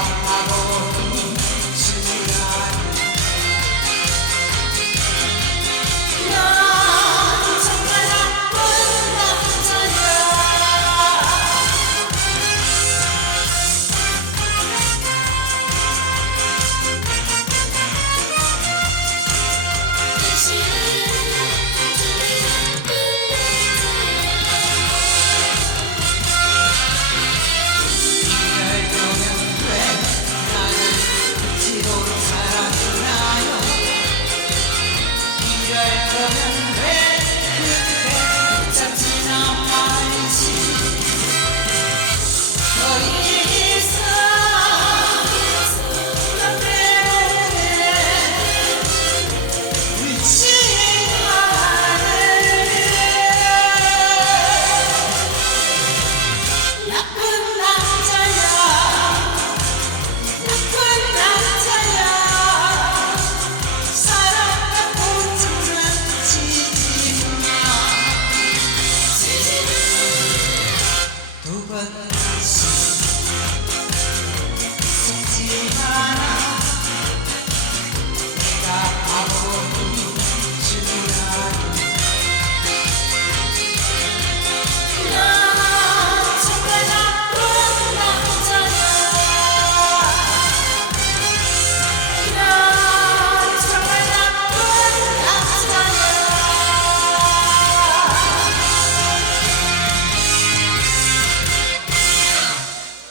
Amaro.